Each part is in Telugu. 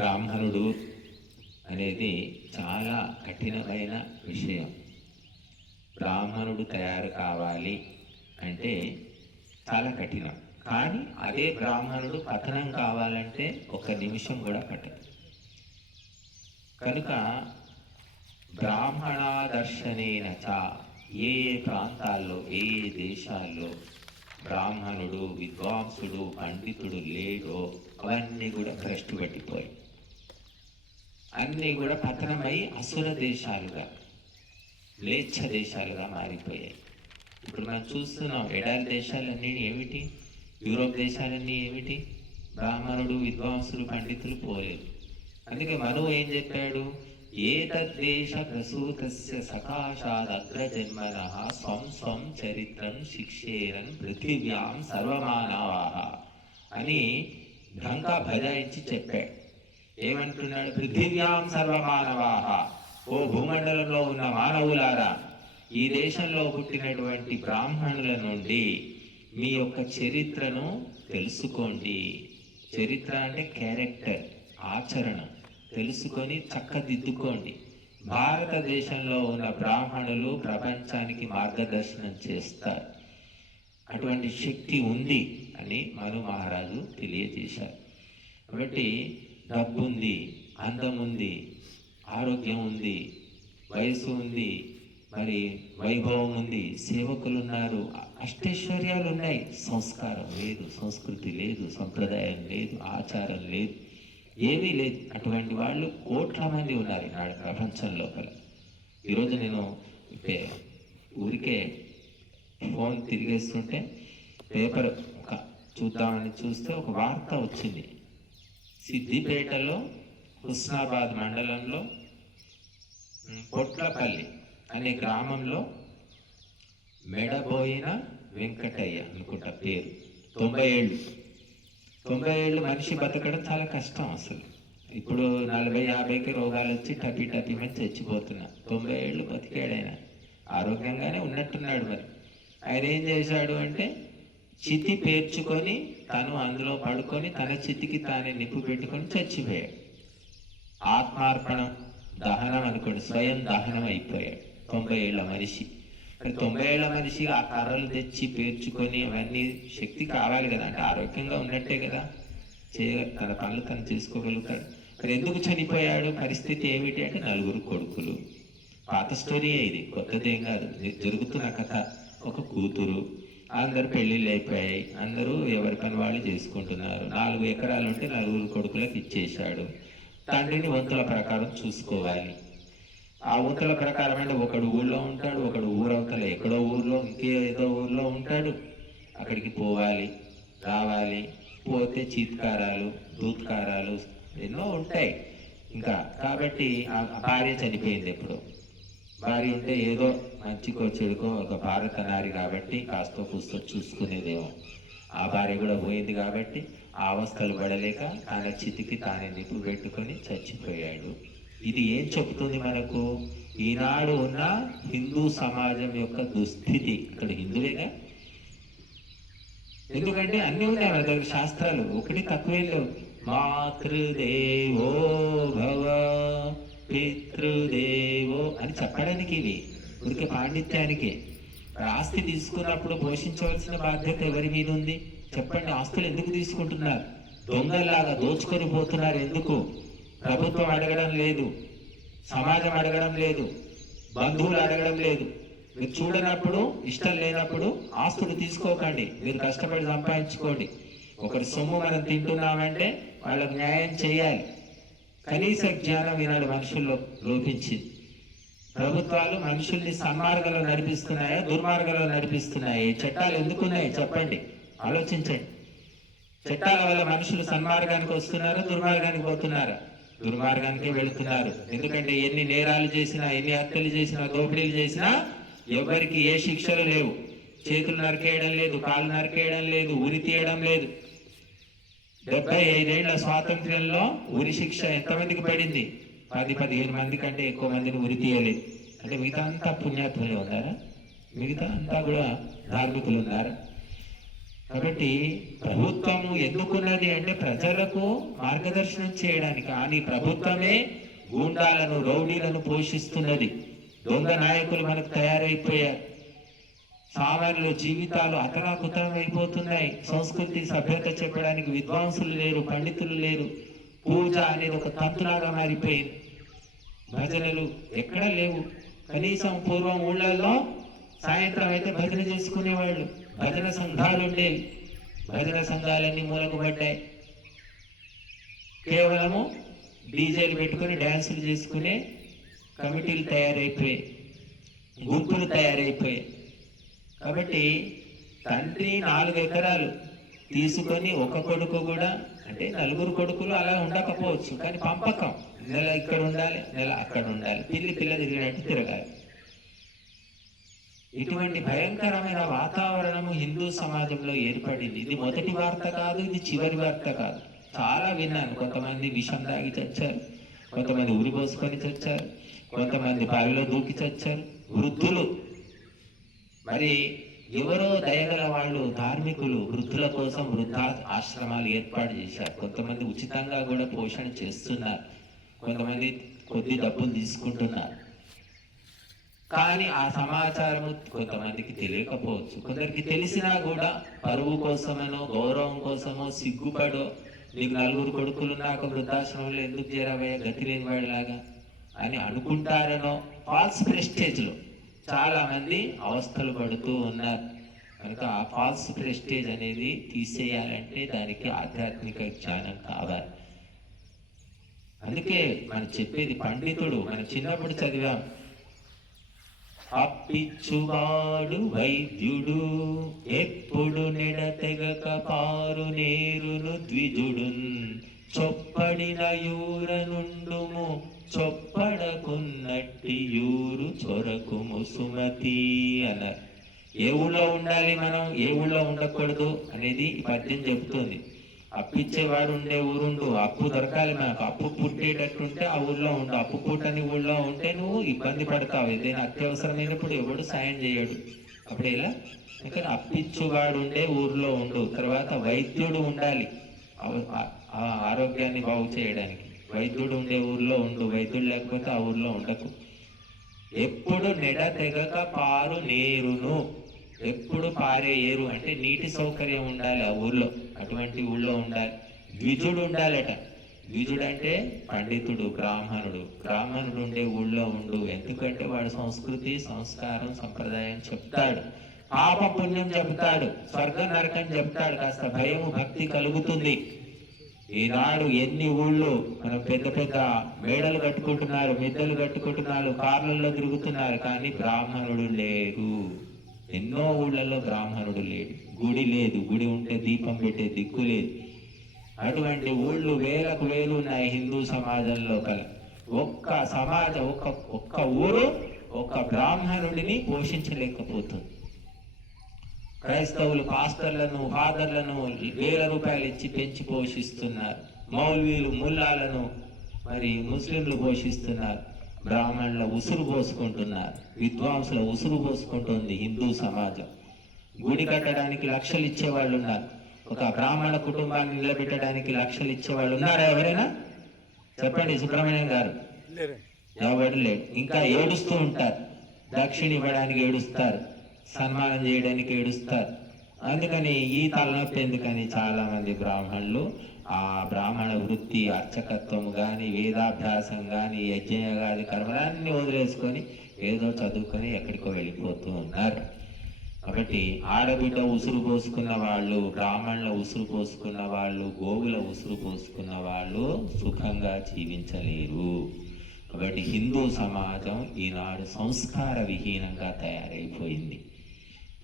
బ్రాహ్మణుడు అనేది చాలా కఠినమైన విషయం. బ్రాహ్మణుడు తయారు కావాలి అంటే చాలా కఠినం. కానీ అదే బ్రాహ్మణుడు పతనం కావాలంటే ఒక నిమిషం కూడా పట్టదు. కనుక బ్రాహ్మణాదర్శనేన చ ఏ ప్రాంతాల్లో ఏ దేశాల్లో బ్రాహ్మణుడు విద్వాంసుడు పండితుడు లేడో అవన్నీ కూడా భ్రష్టు పట్టిపోయి అన్నీ కూడా పతనమై అసుర దేశాలుగా లేచ్ఛ దేశాలుగా మారిపోయాయి. ఇప్పుడు మనం చూస్తున్నాం ఎడారి దేశాలన్నీ ఏమిటి, యూరోప్ దేశాలన్నీ ఏమిటి, బ్రాహ్మణుడు విద్వాంసులు పండితులు పోలేదు. అందుకే మనువు ఏం చెప్పాడు, ఏతద్దేశ ప్రసూతస్య సకాశాదగ్రజన్మనః స్వం స్వం చరిత్రం శిక్షేరన్ పృథివ్యాం సర్వమానవాః అని ఢంకా బజాయించి చెప్పాడు. ఏమంటున్నాడు, పృథివ్యాం సర్వమానవాః, ఓ భూమండలంలో ఉన్న మానవులారా, ఈ దేశంలో పుట్టినటువంటి బ్రాహ్మణుల నుండి మీ యొక్క చరిత్రను తెలుసుకోండి. చరిత్ర అంటే క్యారెక్టర్, ఆచరణ తెలుసుకొని చక్కదిద్దుకోండి. భారతదేశంలో ఉన్న బ్రాహ్మణులు ప్రపంచానికి మార్గదర్శనం చేస్తారు. అటువంటి శక్తి ఉంది అని మను మహారాజు తెలియజేశారు. కాబట్టి డబ్బు ఉంది, అందం ఉంది, ఆరోగ్యం ఉంది, వయసు ఉంది, మరి వైభవం ఉంది, సేవకులు ఉన్నారు, అష్టైశ్వర్యాలు ఉన్నాయి. సంస్కారం లేదు, సంస్కృతి లేదు, సంప్రదాయం లేదు, ఆచారం లేదు, ఏమీ లేదు. అటువంటి వాళ్ళు కోట్ల మంది ఉన్నారు ఈనాడు ప్రపంచం లోపల. ఈరోజు నేను ఊరికే ఫోన్ తిరిగేస్తుంటే పేపర్ చూద్దామని చూస్తే ఒక వార్త వచ్చింది. సిద్దిపేటలో హుస్నాబాద్ మండలంలో పొట్లపల్లి అనే గ్రామంలో మెడబోయిన వెంకటయ్య అనుకుంటా పేరు, 90 ఏళ్ళు మనిషి బతకడం చాలా కష్టం అసలు. ఇప్పుడు 40-50కి రోగాలు వచ్చి టపి మంది చచ్చిపోతున్నా. 90 ఏళ్ళు బతికాడు ఆయన, ఆరోగ్యంగానే ఉన్నట్టున్నాడు. మరి ఆయన ఏం చేశాడు అంటే చితి పేర్చుకొని తను అందులో పడుకొని తన చితికి తానే నిప్పు పెట్టుకొని చచ్చిపోయాడు. ఆత్మార్పణం, దహనం అనుకోండి, స్వయం దహనం అయిపోయాడు 90 ఏళ్ళ మనిషి. 90 ఏళ్ళ మనిషి ఆ కర్రలు తెచ్చి పేర్చుకొని అవన్నీ శక్తి కావాలి కదా, అంటే ఆరోగ్యంగా ఉన్నట్టే కదా తన పనులు తను చేసుకోగలుగుతాడు. మరి ఎందుకు చనిపోయాడు, పరిస్థితి ఏమిటి అంటే 4 కొడుకులు. పాత స్టోరీయే ఇది, కొత్తదేం కాదు, జరుగుతున్న కథ. ఒక కూతురు, అందరు పెళ్ళిళ్ళు అయిపోయాయి, అందరూ ఎవరి పని వాళ్ళు చేసుకుంటున్నారు. 4 ఎకరాలు ఉంటే 4 కొడుకులకు ఇచ్చేశాడు. తండ్రిని వంతుల ప్రకారం చూసుకోవాలి. ఆ వంతుల ప్రకారం అంటే ఒకడు ఊళ్ళో ఉంటాడు, ఒకడు ఊరవతల ఎక్కడో ఊర్లో ఇంకేదో ఊర్లో ఉంటాడు. అక్కడికి పోవాలి, రావాలి, పోతే చీత్కారాలు, దూత్కారాలు ఎన్నో ఉంటాయి ఇంకా. కాబట్టి ఆ భార్య చనిపోయింది. ఎప్పుడు భార్య ఉంటే ఏదో మంచికో చెడుకో ఒక భారత నారి కాబట్టి కాస్త పుస్తో చూసుకునేదేమో. ఆ భార్య కూడా పోయింది కాబట్టి ఆ అవస్థలు పడలేక తన చితికి తానే నిప్పు పెట్టుకొని చచ్చిపోయాడు. ఇది ఏం చెప్తుంది మనకు, ఈనాడు ఉన్న హిందూ సమాజం యొక్క దుస్థితి. ఇక్కడ హిందువులేగా, ఎందుకంటే అన్నీ ఉన్నాయి మన దగ్గర శాస్త్రాలు, ఒకటి తక్కువే లేవు. మాతృదేవో భవ పితృదేవో అని చెప్పడానికి ఇవి ఊరికే పాండిత్యానికి. ఆస్తి తీసుకున్నప్పుడు పోషించవలసిన బాధ్యత ఎవరి మీద ఉంది చెప్పండి. ఆస్తులు ఎందుకు తీసుకుంటున్నారు, దొంగలాగా దోచుకొని పోతున్నారు. ఎందుకు? ప్రభుత్వం అడగడం లేదు, సమాజం అడగడం లేదు, బంధువులు అడగడం లేదు. మీరు చూడనప్పుడు, ఇష్టం లేనప్పుడు ఆస్తులు తీసుకోకండి, మీరు కష్టపడి సంపాదించుకోండి. ఒకరి సొమ్ము మనం తింటున్నామంటే వాళ్ళకు న్యాయం చేయాలి. కనీస జ్ఞానం ఈనాడు మనుషుల్లో లోపించింది. ప్రభుత్వాలు మనుషుల్ని సన్మార్గంలో నడిపిస్తున్నాయా, దుర్మార్గంలో నడిపిస్తున్నాయి? చట్టాలు ఎందుకున్నాయి చెప్పండి, ఆలోచించండి. చట్టాల వల్ల మనుషులు సన్మార్గానికి వస్తున్నారా, దుర్మార్గానికి పోతున్నారా? దుర్మార్గానికే వెళుతున్నారు. ఎందుకంటే ఎన్ని నేరాలు చేసినా, ఎన్ని హత్యలు చేసినా, దోపిడీలు చేసినా ఎవరికి ఏ శిక్షలు లేవు. చేతులు నరికేయడం లేదు, కాళ్ళు నరికేయడం లేదు, ఉరి తీయడం లేదు. 75 ఏళ్ల స్వాతంత్ర్యంలో ఉరి శిక్ష ఎంతమందికి పడింది? 10-15 మంది కంటే ఎక్కువ మందిని ఉరి తీయలేదు. అంటే మిగతా అంతా పుణ్యాత్ములు ఉన్నారా? మిగతా అంతా కూడా ధార్మికులు ఉన్నారా? కాబట్టి ప్రభుత్వము ఎందుకున్నది అంటే ప్రజలకు మార్గదర్శనం చేయడానికి. కానీ ప్రభుత్వమే గూండాలను, రౌడీలను పోషిస్తున్నది. దొంగ నాయకులు మనకు తయారైపోయారు. సామాన్యుల జీవితాలు అతలాకుతలం అయిపోతున్నాయి. సంస్కృతి, సభ్యత చెప్పడానికి విద్వాంసులు లేరు, పండితులు లేరు. పూజ అనేది ఒక తంతులాగా మారిపోయింది. భజనలు ఎక్కడ లేవు. కనీసం పూర్వం ఊళ్ళల్లో సాయంత్రం అయితే భజన చేసుకునేవాళ్ళు. భజన సంఘాలు ఉండేవి. భజన సంఘాలన్నీ మూలకు పడ్డాయి. కేవలము డీజేలు పెట్టుకుని డ్యాన్సులు చేసుకునే కమిటీలు తయారైపోయాయి, గుంపులు తయారైపోయాయి. కాబట్టి తండ్రి 4 ఎకరాలు తీసుకొని ఒక కొడుకు కూడా, అంటే 4 కొడుకులు అలా ఉండకపోవచ్చు, కానీ పంపకం. నెల ఇక్కడ ఉండాలి, నెల అక్కడ ఉండాలి, పిల్లి తిరిగినట్టు తిరగాలి. ఇటువంటి భయంకరమైన వాతావరణము హిందూ సమాజంలో ఏర్పడింది. ఇది మొదటి వార్త కాదు, ఇది చివరి వార్త కాదు. చాలా విన్నాను. కొంతమంది విషం తాగి చచ్చారు, కొంతమంది ఉరి పోసుకొని చచ్చారు, కొంతమంది బావిలో దూకి చచ్చారు, వృద్ధులు. మరి ఎవరో దయగల వాళ్ళు, ధార్మికులు వృద్ధుల కోసం వృద్ధా ఆశ్రమాలు ఏర్పాటు చేశారు. కొంతమంది ఉచితంగా కూడా పోషణ చేస్తున్నారు, కొంతమంది కొద్ది డబ్బులు తీసుకుంటున్నారు. కానీ ఆ సమాచారం కొంతమందికి తెలియకపోవచ్చు. కొందరికి తెలిసినా కూడా పరువు కోసమనో, గౌరవం కోసమో, సిగ్గుపడో, నీకు 4 కొడుకులు నాకు వృద్ధాశ్రమంలో ఎందుకు చేరవయ్యా గతి లేని వాడిలాగా అని అనుకుంటారనో ఫాల్స్ ప్రెస్టేజ్లో చాలా మంది అవస్థలు పడుతూ ఉన్నారు. కనుక ఆ ఫాల్స్ ప్రెస్టేజ్ అనేది తీసేయాలంటే దానికి ఆధ్యాత్మిక జ్ఞానం కావాలి. అందుకే మనం చెప్పేది పండితుడు, మనం చిన్నప్పుడు చదివాం, అప్పిచ్చువాడు వైద్యుడు, ఎప్పుడు నెడతెగక పారు నేరును ద్విజుడున్, చొప్పడిన యూర నుండుము చొప్పడకున్నట్టి యూరు చొరకుము సుమతి అన్నారు. ఏ ఊళ్ళో ఉండాలి మనం, ఏ ఊళ్ళో ఉండకూడదు అనేది ఈ పద్యం చెబుతుంది. అప్పిచ్చేవాడు ఉండే ఊరుండు, అప్పు దొరకాలి మనకు. అప్పు పుట్టేటట్టుంటే ఆ ఊళ్ళో ఉండు, అప్పు పుట్టని ఊళ్ళో ఉంటే నువ్వు ఇబ్బంది పడతావు. ఏదైనా అత్యవసరమైనప్పుడు ఎవడు సాయం చేయడు. అప్పుడు ఇలా ఇక్కడ అప్పిచ్చువాడు ఉండే ఊర్లో ఉండు. తర్వాత వైద్యుడు ఉండాలి ఆరోగ్యాన్ని బాగు చేయడానికి. వైద్యుడు ఉండే ఊర్లో ఉండు, వైద్యుడు లేకపోతే ఆ ఊర్లో ఉండకు. ఎప్పుడు నెడ తెగక పారు నేరును, ఎప్పుడు పారే ఏరు అంటే నీటి సౌకర్యం ఉండాలి ఆ ఊర్లో, అటువంటి ఊళ్ళో ఉండాలి. ద్విజుడు ఉండాలట. ద్విజుడు అంటే పండితుడు, బ్రాహ్మణుడు. బ్రాహ్మణుడు ఉండే ఊళ్ళో ఉండు, ఎందుకంటే వాడు సంస్కృతి, సంస్కారం, సంప్రదాయం చెప్తాడు, పాప పుణ్యం చెప్తాడు, స్వర్గం నరకం చెప్తాడు. కాస్త భయం, భక్తి కలుగుతుంది. ఈనాడు ఎన్ని ఊళ్ళు మనం పెద్ద పెద్ద మేడలు కట్టుకుంటున్నారు, మిద్దెలు కట్టుకుంటున్నారు, కార్లలో తిరుగుతున్నారు, కానీ బ్రాహ్మణుడు లేరు. ఎన్నో ఊళ్ళల్లో బ్రాహ్మణుడు లేడు, గుడి లేదు, గుడి ఉంటే దీపం పెట్టే దిక్కు లేదు. అటువంటి ఊళ్ళు వేలకు వేలు ఉన్నాయి హిందూ సమాజంలో. ఒక్క సమాజం, ఒక్క ఊరు ఒక్క బ్రాహ్మణుడిని పోషించలేకపోతుంది. క్రైస్తవులు పాస్టర్లను, ఫాదర్లను వేల రూపాయలు ఇచ్చి పెంచి పోషిస్తున్నారు. మౌల్వీలు, ముల్లాలను మరి ముస్లింలు పోషిస్తున్నారు. బ్రాహ్మణుల ఉసురు పోసుకుంటున్నారు, విద్వాంసుల ఉసురు పోసుకుంటుంది హిందూ సమాజం. గుడి కట్టడానికి లక్షలు ఇచ్చేవాళ్ళు ఉన్నారు. ఒక బ్రాహ్మణ కుటుంబాన్ని నిలబెట్టడానికి లక్షలు ఇచ్చేవాళ్ళు ఉన్నారా? ఎవరైనా చెప్పండి. సుబ్రహ్మణ్యం గారు ఎవరు లేడు. ఇంకా ఏడుస్తూ ఉంటారు, దక్షిణ ఇవ్వడానికి ఏడుస్తారు, సన్మానం చేయడానికి ఏడుస్తారు. అందుకని ఈ తలనొప్పి ఎందుకని చాలా మంది బ్రాహ్మణులు ఆ బ్రాహ్మణ వృత్తి, అర్చకత్వం కానీ, వేదాభ్యాసం కానీ, యజ్ఞయాగాది కర్మలన్నీ వదిలేసుకొని ఏదో చదువుకొని ఎక్కడికో వెళ్ళిపోతూ ఉన్నారు. కాబట్టి ఆడబిడ్డ ఉసురు పోసుకున్న వాళ్ళు, బ్రాహ్మణుల ఉసురు పోసుకున్న వాళ్ళు, గోవుల ఉసురు పోసుకున్న వాళ్ళు సుఖంగా జీవించలేరు. కాబట్టి హిందూ సమాజం ఈనాడు సంస్కార విహీనంగా తయారైపోయింది.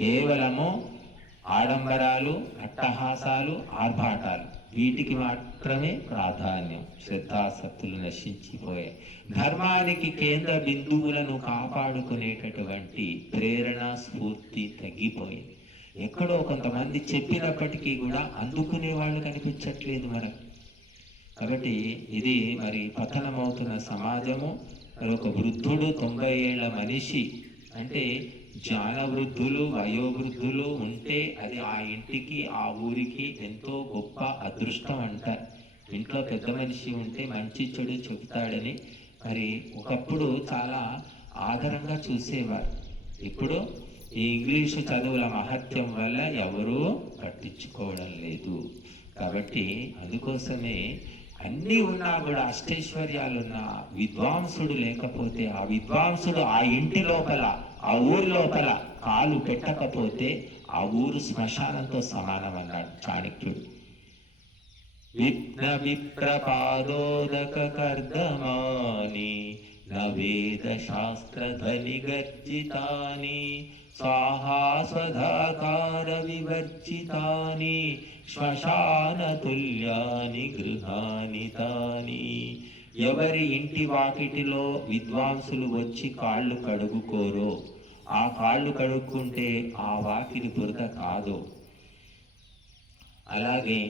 కేవలము ఆడంబరాలు, అట్టహాసాలు, ఆర్భాటాలు, వీటికి మాత్రమే ప్రాధాన్యం. శ్రద్ధాసక్తులు నశించిపోయాయి. ధర్మానికి కేంద్ర బిందువులను కాపాడుకునేటటువంటి ప్రేరణ, స్ఫూర్తి తగ్గిపోయింది. ఎక్కడో కొంతమంది చెప్పినప్పటికీ కూడా అందుకునే వాళ్ళు కనిపించట్లేదు మనకు. కాబట్టి ఇది మరి పతనమవుతున్న సమాజము. మరి ఒక వృద్ధుడు, 90 ఏళ్ల మనిషి అంటే జ్ఞానవృద్ధులు వయోవృద్ధులు ఉంటే అది ఆ ఇంటికి ఆ ఊరికి ఎంతో గొప్ప అదృష్టం అంటారు. ఇంట్లో పెద్ద మనిషి ఉంటే మంచి చెడు చెబుతాడని మరి ఒకప్పుడు చాలా ఆదరంగా చూసేవారు. ఇప్పుడు ఈ ఇంగ్లీషు చదువుల మహత్యం వల్ల ఎవరూ పట్టించుకోవడం లేదు. కాబట్టి అందుకోసమే అన్నీ ఉన్నా కూడా అష్టైశ్వర్యాలున్నా విద్వాంసుడు లేకపోతే ఆ విద్వాంసుడు ఆ ఇంటి లోపల ఆ ఊరి లోపల కాలు పెట్టకపోతే ఆ ఊరు శ్మశానంతో సమానం అన్నాడు చాణక్యుడు. విఘ్న విప్రపాదోదక కర్దమాని నవేద శాస్త్రధని గర్జితాని స్వాహా స్వధాకార వివర్జితాని శ్మశాన తుల్యాని గృహాని తాని. ఎవరి ఇంటి వాకిటిలో విద్వాంసులు వచ్చి కాళ్ళు కడుగుకోరో, ఆ కాళ్ళు కడుక్కుంటే ఆ వాకిలి బురద కాదు. అలాగే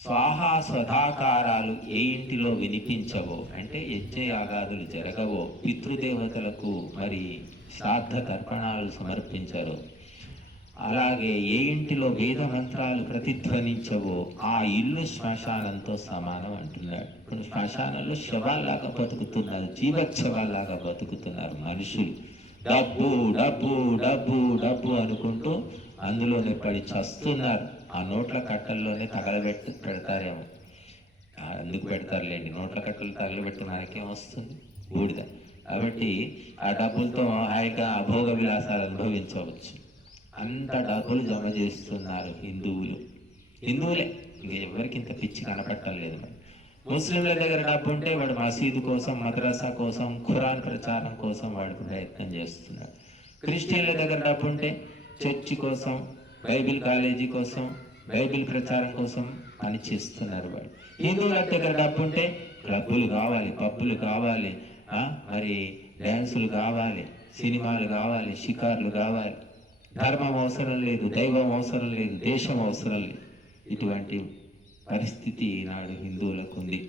స్వాహా స్వధాకారాలు ఏ ఇంటిలో వినిపించవో, అంటే యజ్ఞయాగాదులు జరగవో, పితృదేవతలకు మరి శ్రాద్ధ తర్పణాలు సమర్పించరో, అలాగే ఏ ఇంటిలో వేద మంత్రాలు ప్రతిధ్వనించవో ఆ ఇల్లు శ్మశానంతో సమానం అంటున్నాడు. ఇప్పుడు శ్మశానంలో శవాల్లాగా బతుకుతున్నారు, జీవోత్సవాల్లాగా బతుకుతున్నారు మనుషులు. డబ్బు డబ్బు డబ్బు డబ్బు అనుకుంటూ అందులోనే పడి చస్తున్నారు. ఆ నోట్ల కట్టల్లోనే పెడతారేమో. ఎందుకు పెడతారులేండి, నోట్ల కట్టలు తగలబెట్టి మనకేం వస్తుంది, బూడిద. కాబట్టి ఆ డబ్బులతో హాయిగా అభోగ విలాసాలు అనుభవించవచ్చు. అంత డబ్బులు జమ చేస్తున్నారు హిందువులే. ఇంక ఎవరికి ఇంత పిచ్చి కనపట్టలేదు. మరి ముస్లింల దగ్గర డబ్బు ఉంటే వాడు మసీదు కోసం, మద్రసా కోసం, ఖురాన్ ప్రచారం కోసం వాడికి ప్రయత్నం చేస్తున్నాడు. క్రిస్టియన్ల దగ్గర డబ్బు ఉంటే చర్చి కోసం, బైబిల్ కాలేజీ కోసం, బైబిల్ ప్రచారం కోసం పని చేస్తున్నారు వాడు. హిందువుల దగ్గర డబ్బు ఉంటే క్లబ్బులు కావాలి, పబ్బులు కావాలి, మరి డ్యాన్సులు కావాలి, సినిమాలు కావాలి, షికార్లు కావాలి. ధర్మం అవసరం లేదు, దైవం అవసరం లేదు, దేశం అవసరం లేదు. ఇటువంటి పరిస్థితి ఈనాడు హిందువులకు ఉంది.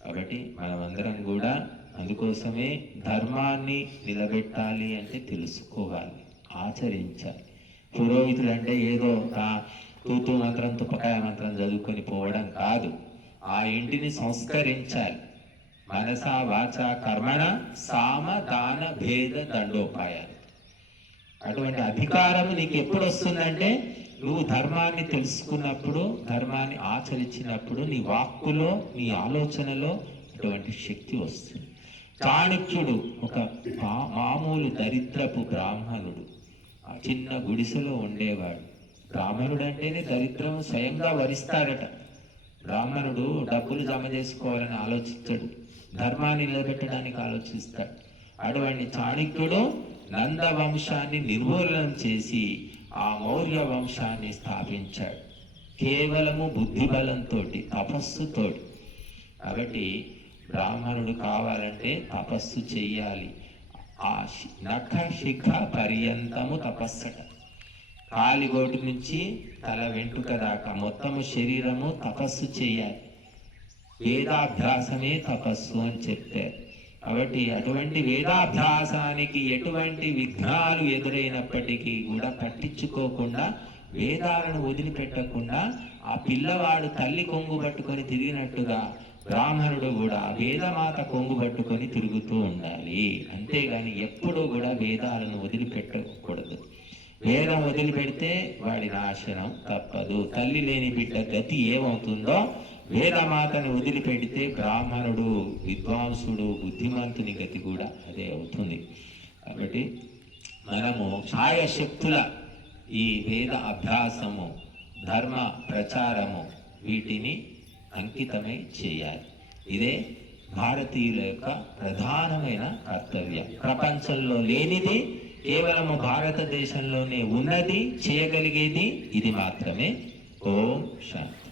కాబట్టి మనమందరం కూడా అందుకోసమే ధర్మాన్ని నిలబెట్టాలి అంటే తెలుసుకోవాలి, ఆచరించాలి. పురోహితుడు అంటే ఏదో తూతూ మంత్రం తుపకాయ మంత్రం చదువుకొని పోవడం కాదు. ఆ ఇంటిని సంస్కరించాలి. మనస వాచ కర్మణ సామ దాన భేద దండోపాయాలు. అటువంటి అధికారం నీకు ఎప్పుడు వస్తుందంటే నువ్వు ధర్మాన్ని తెలుసుకున్నప్పుడు, ధర్మాన్ని ఆచరించినప్పుడు నీ వాక్కులో, నీ ఆలోచనలో అటువంటి శక్తి వస్తుంది. చాణక్యుడు ఒక మామూలు దరిద్రపు బ్రాహ్మణుడు, ఆ చిన్న గుడిసెలో ఉండేవాడు. బ్రాహ్మణుడు అంటేనే దరిద్రం స్వయంగా వరిస్తాడట. బ్రాహ్మణుడు డబ్బులు జమ చేసుకోవాలని ఆలోచించాడు, ధర్మాన్ని నిలబెట్టడానికి ఆలోచిస్తాడు. అటువంటి చాణక్యుడు నంద వంశాన్ని నిర్మూలనం చేసి ఆ మౌర్య వంశాన్ని స్థాపించాడు, కేవలము బుద్ధిబలంతో, తపస్సుతో. కాబట్టి బ్రాహ్మణుడు కావాలంటే తపస్సు చెయ్యాలి. ఆ నఖ శిఖ పర్యంతము తపస్సట. కాలిగోటి నుంచి తల వెంట్రుక దాకా మొత్తము శరీరము తపస్సు చేయాలి. వేదాభ్యాసమే తపస్సు అని చెప్పారు. కాబట్టి అటువంటి వేదాభ్యాసానికి ఎటువంటి విఘ్నాలు ఎదురైనప్పటికీ కూడా పట్టించుకోకుండా, వేదాలను వదిలిపెట్టకుండా, ఆ పిల్లవాడు తల్లి కొంగు పట్టుకొని తిరిగినట్టుగా బ్రాహ్మణుడు కూడా వేదమాత కొంగు పట్టుకొని తిరుగుతూ ఉండాలి. అంతేగాని ఎప్పుడూ కూడా వేదాలను వదిలిపెట్టకూడదు. వేదం వదిలిపెడితే వాడి నాశనం తప్పదు. తల్లి లేని బిడ్డ గతి ఏమవుతుందో వేదమాతను వదిలిపెడితే బ్రాహ్మణుడు, విద్వాంసుడు, బుద్ధిమంతుని గతి కూడా అదే అవుతుంది. కాబట్టి మనము ఛాయశక్తుల ఈ వేద అభ్యాసము, ధర్మ ప్రచారము వీటిని అంకితమై చేయాలి. ఇదే భారతీయుల యొక్క ప్రధానమైన కర్తవ్యం. ప్రపంచంలో లేనిది కేవలము భారతదేశంలోనే ఉన్నది, చేయగలిగేది ఇది మాత్రమే. ఓం శాంతి.